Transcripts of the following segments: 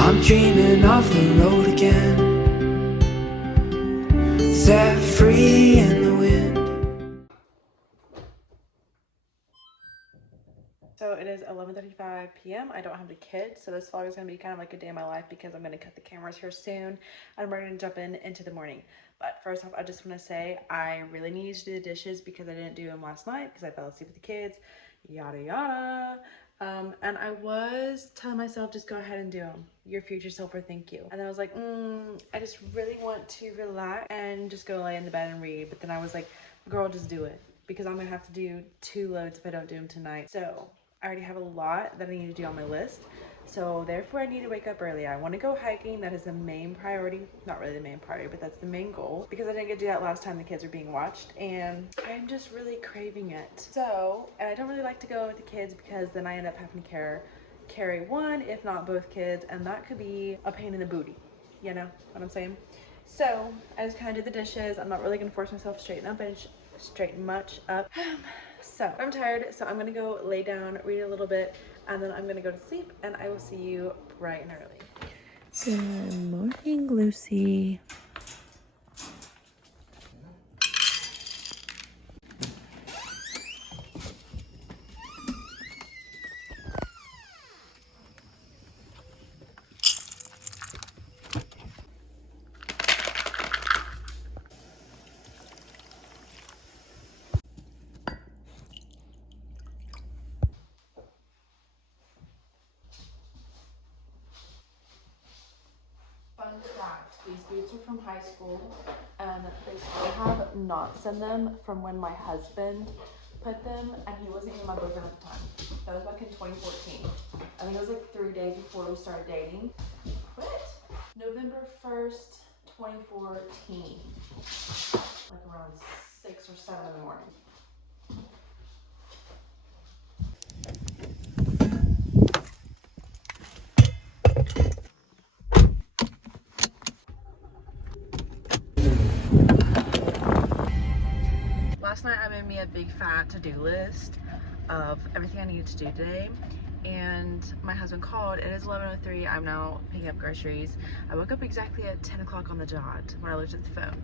I'm dreaming of the road again, set free in the wind. So it is 11:35 p.m. I don't have the kids, so this vlog is going to be kind of like a day in my life because I'm going to cut the cameras here soon and we're going to jump into the morning. But first off, I just want to say I really need to do the dishes because I didn't do them last night because I fell asleep with the kids, yada yada. And I was telling myself, just go ahead and do them. Your future self or thank you. And then I was like, I just really want to relax and just go lay in the bed and read. But then I was like, girl, just do it because I'm going to have to do 2 loads if I don't do them tonight. So I already have a lot that I need to do on my list. So therefore I need to wake up early. I want to go hiking. That is the main priority. Not really the main priority, but that's the main goal because I didn't get to do that last time the kids were being watched and I'm just really craving it. So, and I don't really like to go with the kids because then I end up having to carry one, if not both kids, and that could be a pain in the booty. You know what I'm saying? So I just kind of did the dishes. I'm not really going to force myself to straighten much up. So I'm tired, so I'm gonna go lay down, read a little bit, and then I'm gonna go to sleep, and I will see you bright and early. Good morning, Lucy. Fun fact, these boots are from high school, and they have knots in them from when my husband put them, and he wasn't even my boyfriend at the time. That was back in 2014. I think it was like 3 days before we started dating. Quit. November 1st, 2014. Like around 6 or 7 in the morning. Last night I made me a big fat to-do list of everything I needed to do today, and my husband called. It is 11:03. I'm now picking up groceries. I woke up exactly at 10 o'clock on the dot when I looked at the phone,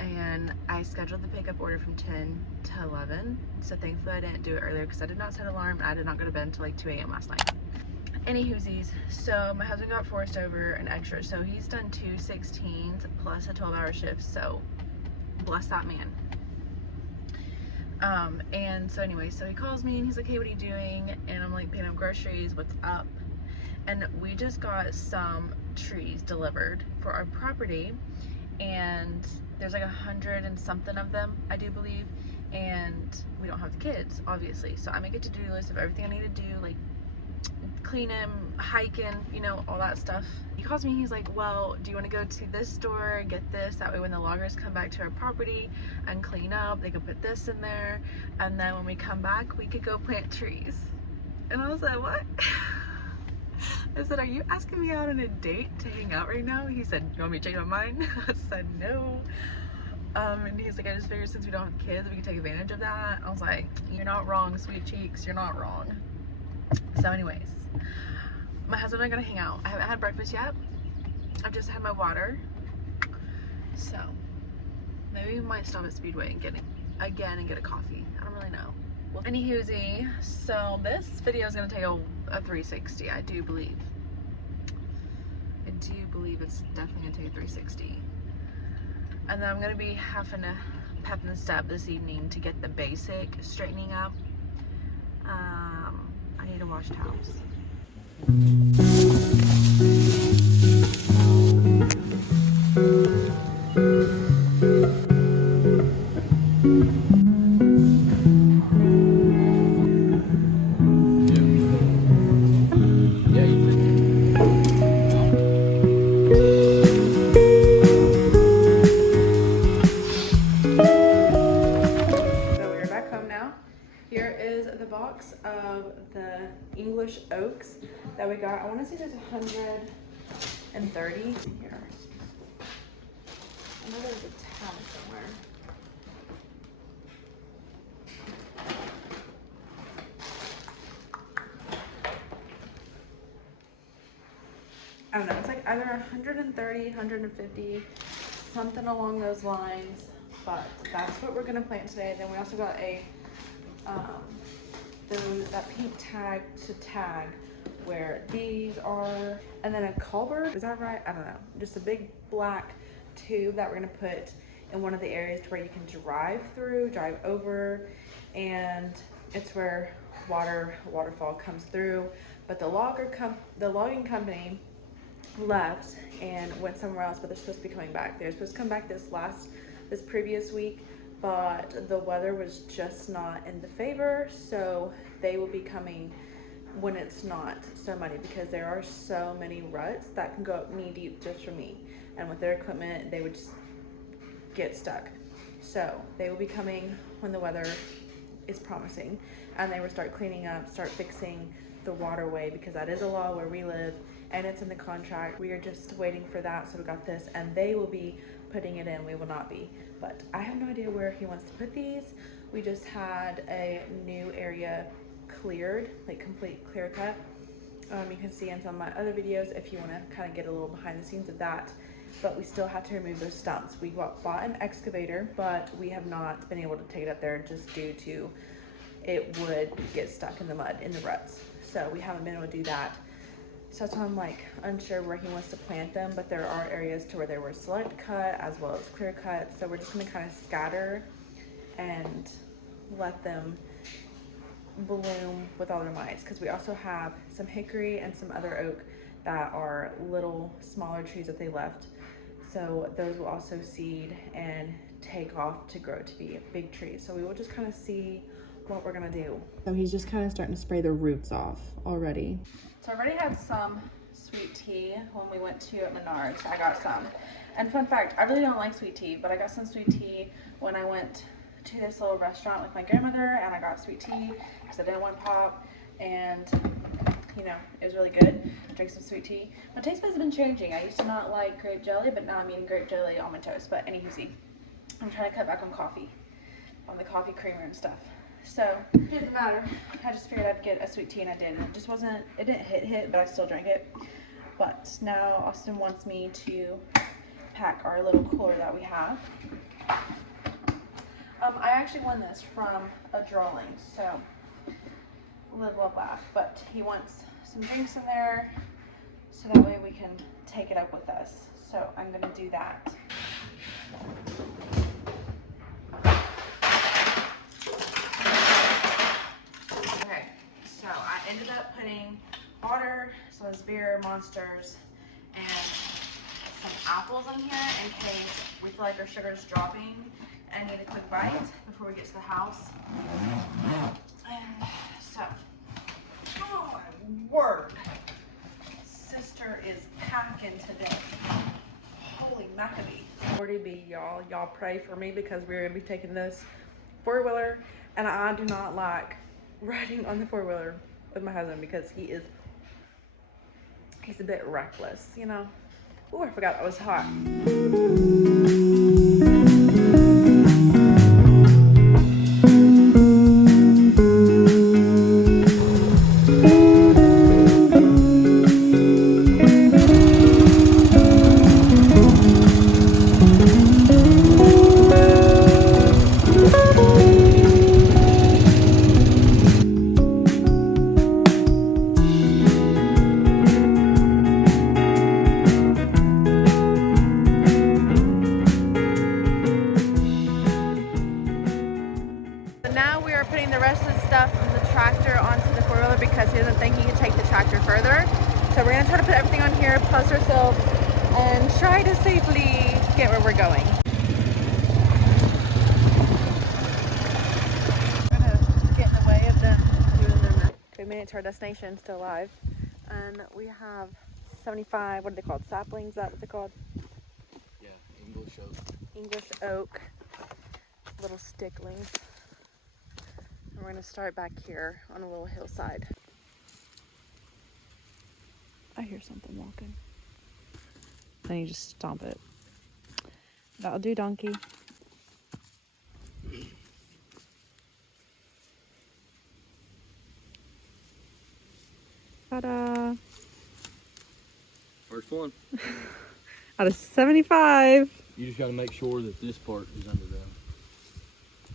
and I scheduled the pickup order from 10 to 11, so thankfully I didn't do it earlier because I did not set an alarm and I did not go to bed until like 2 a.m. last night. Anywhoosies, so my husband got forced over an extra, so he's done 2 16s plus a 12-hour shift, so bless that man. And so anyway, so he calls me and he's like, hey, what are you doing? And I'm like, picking up groceries, what's up? And we just got some trees delivered for our property, and there's like 100 and something of them, I do believe, and we don't have the kids, obviously. So I make a to-do list of everything I need to do, like cleaning, hiking, you know, all that stuff. He calls me, he's like, well, do you want to go to this store and get this? That way when the loggers come back to our property and clean up, they can put this in there, and then when we come back, we could go plant trees. And I was like, what? I said, are you asking me out on a date to hang out right now? He said, you want me to change my mind? I said, no. And he's like, I just figured since we don't have kids, we can take advantage of that. I was like, you're not wrong, sweet cheeks, you're not wrong. So anyways, my husband and I are gonna hang out. I haven't had breakfast yet. I've just had my water. So maybe we might stop at Speedway and get a coffee. I don't really know. Well, anywhoosie, so this video is gonna take a 360. I do believe it's definitely gonna take a 360. And then I'm gonna be having to pep and step this evening to get the basic straightening up. I need to wash towels. Here is the box of the English oaks that we got. I want to say there's 130 here. I know there's a tab somewhere. I don't know, it's like either 130, 150, something along those lines. But that's what we're gonna plant today. Then we also got a that pink tag to tag where these are, and then a culvert, is that right? I don't know, just a big black tube that we're gonna put in one of the areas to where you can drive through, drive over, and it's where waterfall comes through. But the logging company left and went somewhere else, but they're supposed to be coming back. They're supposed to come back this previous week, but the weather was just not in the favor, so they will be coming when it's not so muddy, because there are so many ruts that can go up knee deep just for me, and with their equipment they would just get stuck. So they will be coming when the weather is promising, and they will start cleaning up, start fixing the waterway, because that is a law where we live and it's in the contract. We are just waiting for that. So we got this, and they will be putting it in, we will not be. But I have no idea where he wants to put these. We just had a new area cleared, like complete clear cut. You can see in some of my other videos if you want to kind of get a little behind the scenes of that. But we still had to remove those stumps. We bought an excavator, but we have not been able to take it up there just due to it would get stuck in the mud, in the ruts. So we haven't been able to do that. So that's why I'm like unsure where he wants to plant them, but there are areas to where there were select cut as well as clear cut. So we're just gonna kind of scatter and let them bloom with all their mites, because we also have some hickory and some other oak that are little smaller trees that they left. So those will also seed and take off to grow to be big trees. So we will just kind of see what we're gonna do. So he's just kind of starting to spray the roots off already. So I already had some sweet tea when we went to Menards. I got some. And fun fact, I really don't like sweet tea, but I got some sweet tea when I went to this little restaurant with my grandmother, and I got sweet tea because I didn't want pop, and you know, it was really good. Drink some sweet tea. My taste buds have been changing. I used to not like grape jelly, but now I'm eating grape jelly on my toast. But anywho, I'm trying to cut back on coffee, on the coffee creamer and stuff. So it didn't matter. I just figured I'd get a sweet tea, and I did. And it just wasn't, it didn't hit, but I still drank it. But now Austin wants me to pack our little cooler that we have. I actually won this from a drawing, so live, love, laugh. But he wants some drinks in there, so that way we can take it up with us. So I'm gonna do that. Okay, so I ended up putting water, some of this beer, Monsters, and some apples in here in case we feel like our sugar is dropping and need a quick bite before we get to the house. And so, oh my word, sister is packing today. Holy maccabee. 40B, y'all pray for me, because we're gonna be taking this four-wheeler, and I do not like riding on the four-wheeler with my husband because he's a bit reckless, you know. Oh, I forgot I was hot. Now we are putting the rest of the stuff from the tractor onto the four-wheeler because he doesn't think he can take the tractor further. So we're gonna try to put everything on here, post ourselves, and try to safely get where we're going. We're gonna get in the way of them doing them. We made it to our destination, still alive. And we have 75, what are they called? Saplings, is that what they're called? Yeah, English oak. English oak, little sticklings. We're going to start back here on a little hillside. I hear something walking. Then you just stomp it. That'll do, donkey. Ta-da! First one. Out of 75. You just got to make sure that this part is underground.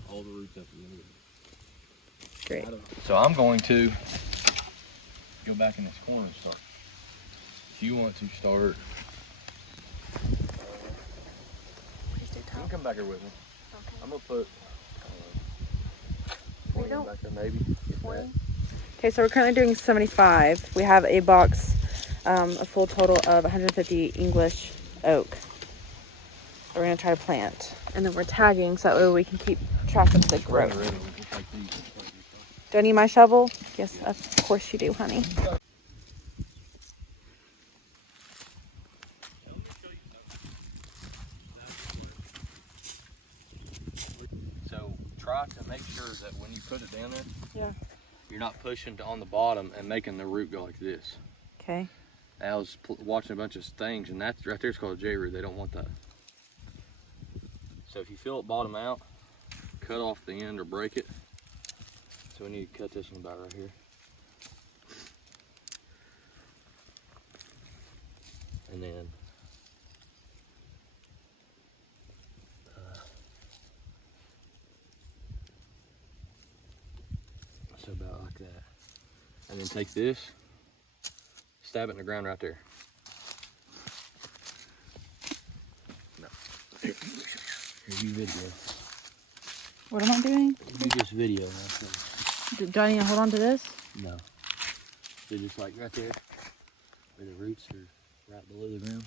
All the roots up is underground. Great. So I'm going to go back in this corner and start. If you want to start, Please do you tell. can come back here with me. Okay. I'm gonna put 20 don't- back there maybe. Get that. Okay, so we're currently doing 75. We have a box, a full total of 150 English oak. So we're gonna try to plant. And then we're tagging so that way we can keep track of the Bring growth. her in and we can take these and plant these stuff. Do I need my shovel? Yes, of course you do, honey. So try to make sure that when you put it down there, Yeah. you're not pushing on the bottom and making the root go like this. Okay. I was watching a bunch of things, and that's right there's called a J root. They don't want that. So if you feel it bottom out, cut off the end or break it. So we need to cut this one about right here. And then so about like that. And then take this, stab it in the ground right there. No. Here, you video. What am I doing? You just video. Right Do I need to hold on to this? there. No. So just like right there, where the roots are right below the ground.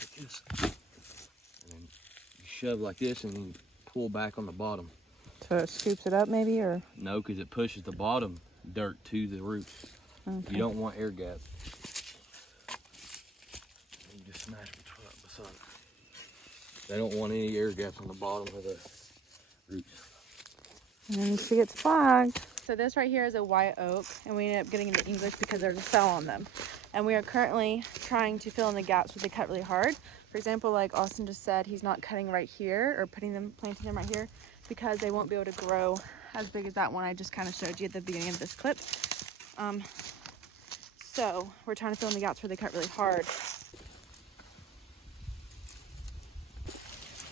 Like this. And then you shove like this and then you pull back on the bottom. So it scoops it up maybe, or? No, because it pushes the bottom dirt to the roots. Okay. You don't want air gap. You just smash beside it. They don't want any air gaps on the bottom of the roots. And then she gets flagged. So this right here is a white oak, and we ended up getting the English because there's a cell on them. And we are currently trying to fill in the gaps where they cut really hard. For example, like Austin just said, he's not cutting right here or planting them right here because they won't be able to grow as big as that one I just kind of showed you at the beginning of this clip. So we're trying to fill in the gaps where they cut really hard.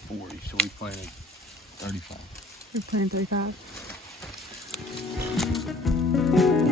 40, so we planted 35. We're planting 35.